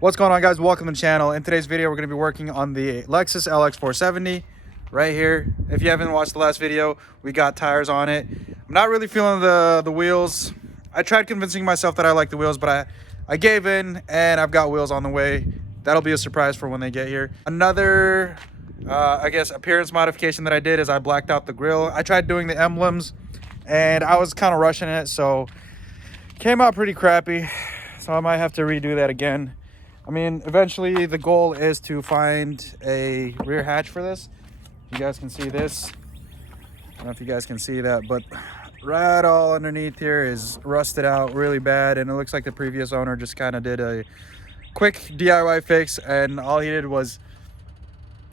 What's going on, guys? Welcome to the channel. In today's video, we're going to be working on the Lexus LX 470 right here. If you haven't watched the last video, we got tires on it. I'm not really feeling the wheels. I tried convincing myself that I like the wheels, but I gave in and I've got wheels on the way. That'll be a surprise for when they get here. Another, I guess, appearance modification that I did is I blacked out the grille. I tried doing the emblems and I was kind of rushing it, so came out pretty crappy. So I might have to redo that again. I mean, eventually the goal is to find a rear hatch for this. You guys can see this. I don't know if you guys can see that, but right all underneath here is rusted out really bad, and it looks like the previous owner just kind of did a quick DIY fix, and all he did was,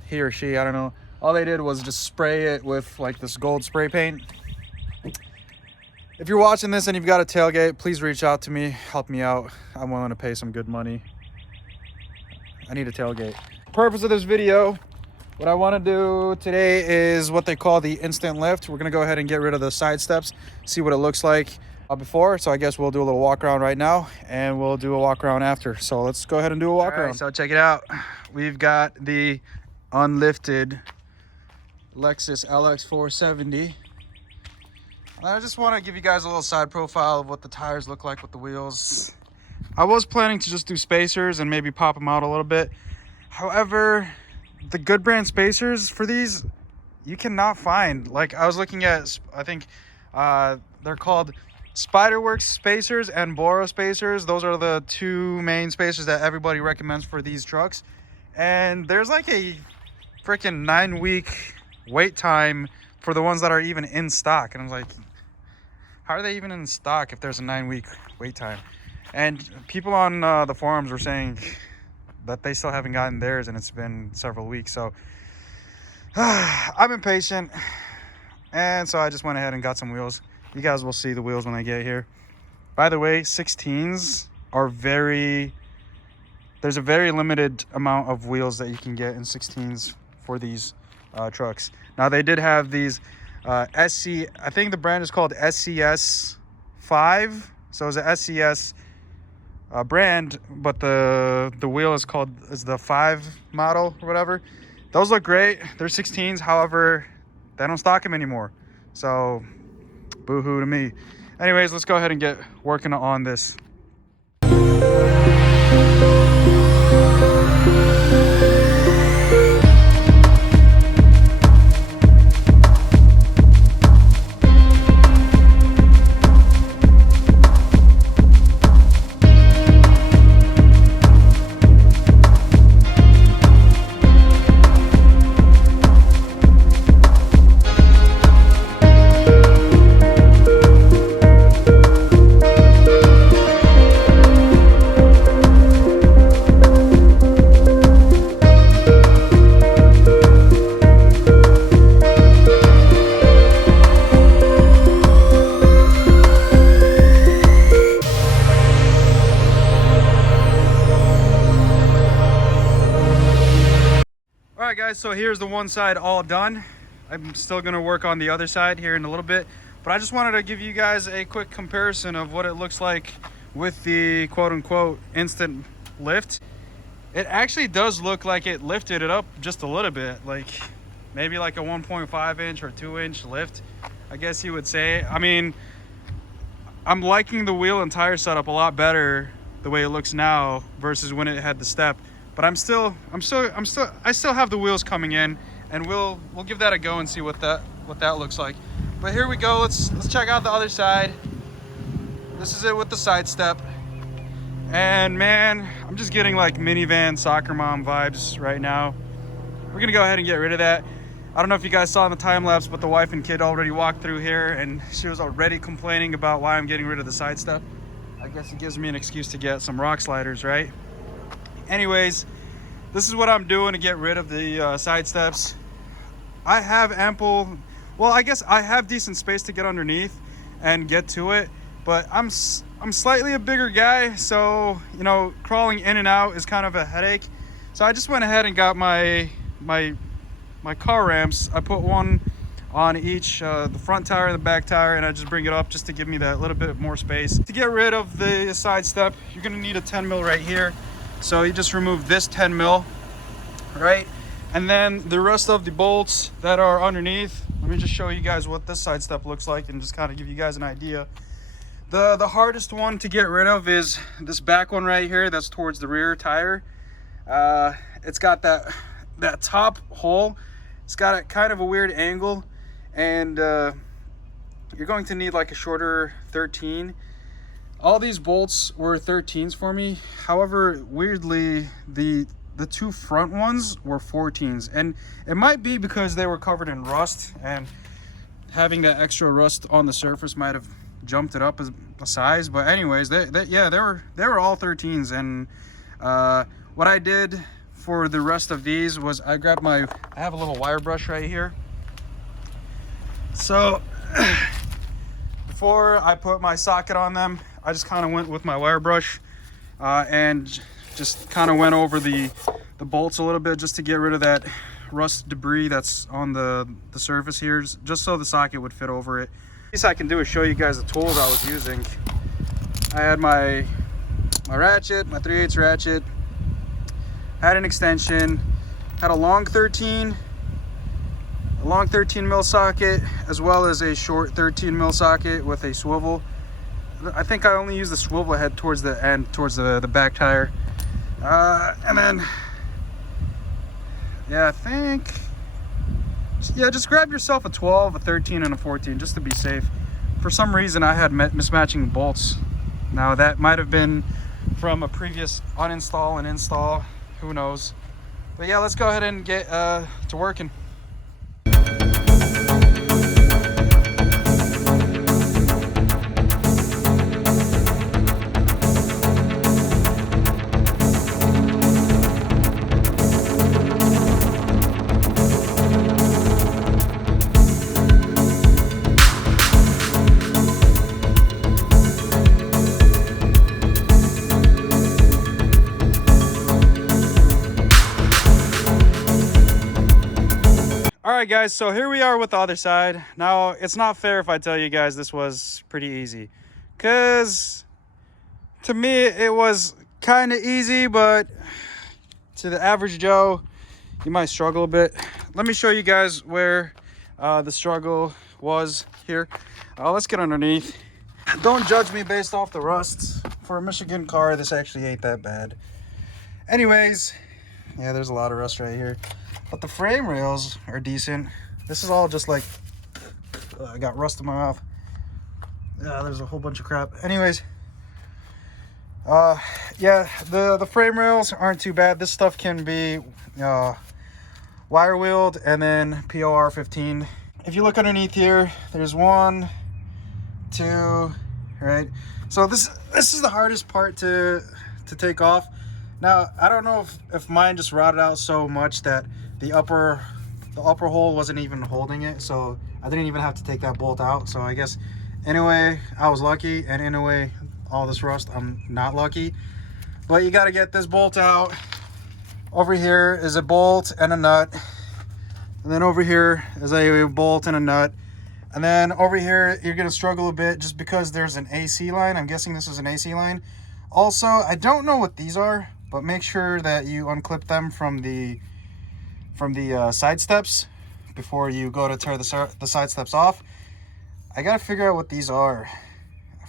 he or she, I don't know, all they did was just spray it with like this gold spray paint. If you're watching this and you've got a tailgate, please reach out to me, help me out. I'm willing to pay some good money. I need a tailgate. Purpose of this video, what I want to do today is what they call the instant lift. We're going to go ahead and get rid of the side steps, see what it looks like before. So I guess we'll do a little walk around right now and we'll do a walk around after. So let's go ahead and do a walk around. So check it out. We've got the unlifted Lexus LX 470. I just want to give you guys a little side profile of what the tires look like with the wheels. I was planning to just do spacers and maybe pop them out a little bit. However, the good brand spacers for these, you cannot find. Like, I was looking at, I think they're called Spiderworks spacers and Boro spacers. Those are the two main spacers that everybody recommends for these trucks. And there's like a freaking 9-week wait time for the ones that are even in stock. And I was like, how are they even in stock if there's a 9-week wait time? And people on the forums were saying that they still haven't gotten theirs, and it's been several weeks. So I'm impatient, and so I just went ahead and got some wheels. You guys will see the wheels when they get here. By the way, 16s are there's a very limited amount of wheels that you can get in 16s for these trucks. Now, they did have these SC, I think the brand is called SCS 5. So it's a SCS brand, but the wheel is the 5 model or whatever. Those look great. They're 16s. However, they don't stock them anymore. So boo-hoo to me. Anyways, let's go ahead and get working on this. All right, guys, so here's the one side all done. I'm still gonna work on the other side here in a little bit, but I just wanted to give you guys a quick comparison of what it looks like with the quote-unquote instant lift. It actually does look like it lifted it up just a little bit, like maybe like a 1.5 inch or 2 inch lift, I guess you would say. I mean, I'm liking the wheel and tire setup a lot better the way it looks now versus when it had the step. But I still have the wheels coming in, and we'll give that a go and see what that looks like. But here we go. Let's check out the other side. This is it with the side step. And man, I'm just getting like minivan soccer mom vibes right now. We're gonna go ahead and get rid of that. I don't know if you guys saw in the time lapse, but the wife and kid already walked through here, and she was already complaining about why I'm getting rid of the side step. I guess it gives me an excuse to get some rock sliders, right? Anyways, this is what I'm doing to get rid of the side steps. I have ample, well, I guess I have decent space to get underneath and get to it, but I'm slightly a bigger guy, so you know, crawling in and out is kind of a headache. So I just went ahead and got my car ramps. I put one on each, the front tire and the back tire, and I just bring it up just to give me that little bit more space. To get rid of the side step, you're gonna need a 10 mil right here. So you just remove this 10 mil, right? And then the rest of the bolts that are underneath, let me just show you guys what this side step looks like and just kind of give you guys an idea. The hardest one to get rid of is this back one right here that's towards the rear tire. It's got that top hole. It's got a kind of a weird angle, and you're going to need like a shorter 13. All these bolts were 13s for me. However, weirdly, the two front ones were 14s, and it might be because they were covered in rust, and having that extra rust on the surface might have jumped it up a size. But anyways, they were all 13s. And what I did for the rest of these was I grabbed I have a little wire brush right here. So before I put my socket on them, I just kind of went with my wire brush and just kind of went over the bolts a little bit, just to get rid of that rust debris that's on the surface here, just so the socket would fit over it. Least I can do is show you guys the tools I was using. I had my ratchet, my 3/8 ratchet, had an extension, had a long 13 mil socket, as well as a short 13 mil socket with a swivel. I think I only used the swivel head towards the end, towards the back tire. And then, yeah, just grab yourself a 12, a 13, and a 14, just to be safe. For some reason, I had mismatching bolts. Now, that might have been from a previous uninstall and install. Who knows? But yeah, let's go ahead and get to working. Alright guys, so here we are with the other side. Now, it's not fair if I tell you guys this was pretty easy, because to me it was kind of easy, but to the average Joe, you might struggle a bit. Let me show you guys where the struggle was here. Let's get underneath. Don't judge me based off the rusts. For a Michigan car, this actually ain't that bad. Anyways, yeah, there's a lot of rust right here. But the frame rails are decent. This is all just like, I got rust in my mouth. Yeah, there's a whole bunch of crap. Anyways, yeah, the frame rails aren't too bad. This stuff can be wire wheeled and then POR 15. If you look underneath here, there's 1, 2, right? So this is the hardest part to take off. Now, I don't know if mine just rotted out so much that the upper hole wasn't even holding it, so I didn't even have to take that bolt out. So I guess in a way I was lucky, and in a way all this rust I'm not lucky. But you got to get this bolt out. Over here is a bolt and a nut, and then over here is a bolt and a nut, and then over here you're gonna struggle a bit just because there's an AC line. I'm guessing this is an AC line. Also, I don't know what these are, but make sure that you unclip them from the side steps before you go to tear the side steps off. I gotta figure out what these are.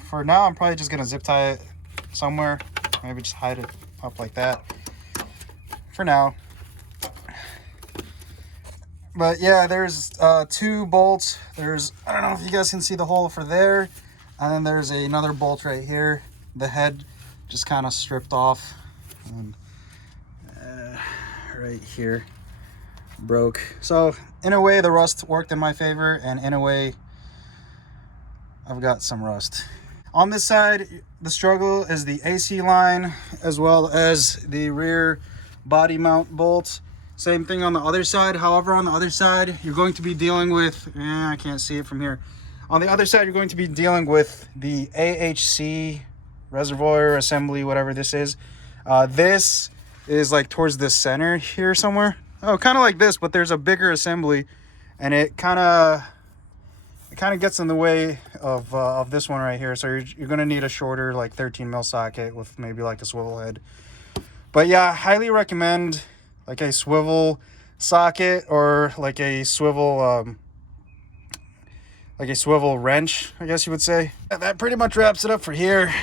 For now, I'm probably just gonna zip tie it somewhere. Maybe just hide it up like that for now. But yeah, there's 2 bolts. There's, I don't know if you guys can see the hole for there, and then there's another bolt right here. The head just kind of stripped off, and right here broke. So in a way the rust worked in my favor, and in a way I've got some rust. On this side, the struggle is the AC line as well as the rear body mount bolts. Same thing on the other side. However, on the other side you're going to be dealing with, I can't see it from here. On the other side you're going to be dealing with the AHC reservoir assembly, whatever this is. This is like towards the center here somewhere. Oh, kind of like this, but there's a bigger assembly, and it kind of gets in the way of this one right here. So you're going to need a shorter, like 13 mil socket with maybe like a swivel head. But yeah, highly recommend like a swivel socket or like a swivel wrench, I guess you would say. That pretty much wraps it up for here.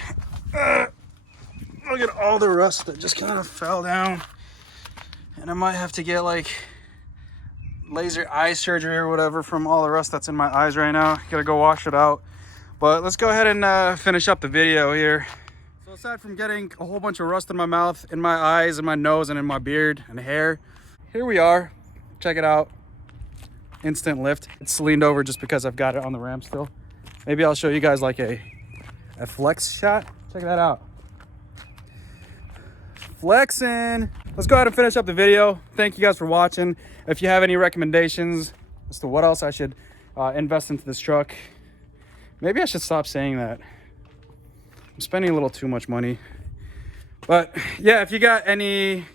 Look at all the rust that just kind of fell down. And I might have to get like laser eye surgery or whatever from all the rust that's in my eyes right now. Gotta go wash it out. But let's go ahead and finish up the video here. So aside from getting a whole bunch of rust in my mouth, in my eyes, in my nose, and in my beard and hair, here we are. Check it out. Instant lift. It's leaned over just because I've got it on the ramp still. Maybe I'll show you guys like a flex shot. Check that out. Flexing. Let's go ahead and finish up the video. Thank you guys for watching. If you have any recommendations as to what else I should invest into this truck, maybe I should stop saying that. I'm spending a little too much money. But yeah, if you got any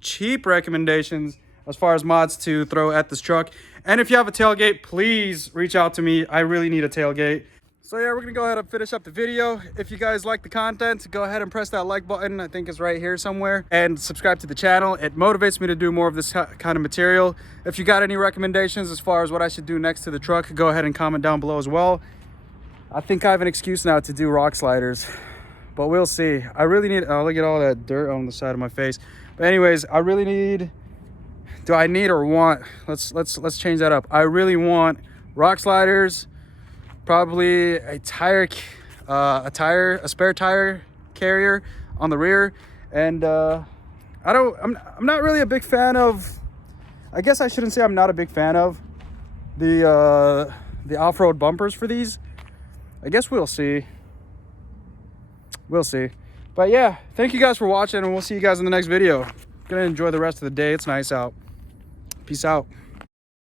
cheap recommendations as far as mods to throw at this truck, and if you have a tailgate, please reach out to me. I really need a tailgate. So yeah, we're gonna go ahead and finish up the video. If you guys like the content, go ahead and press that like button. I think it's right here somewhere, and subscribe to the channel. It motivates me to do more of this kind of material. If you got any recommendations as far as what I should do next to the truck, go ahead and comment down below as well. I think I have an excuse now to do rock sliders, but we'll see. I really need, oh, look at all that dirt on the side of my face. But anyways, I really need, do I need or want, let's change that up. I really want rock sliders, probably a spare tire carrier on the rear, and I'm not really a big fan of, I guess I shouldn't say I'm not a big fan of the off-road bumpers for these. I guess we'll see. We'll see. But yeah, thank you guys for watching, and we'll see you guys in the next video. Gonna enjoy the rest of the day. It's nice out. Peace out.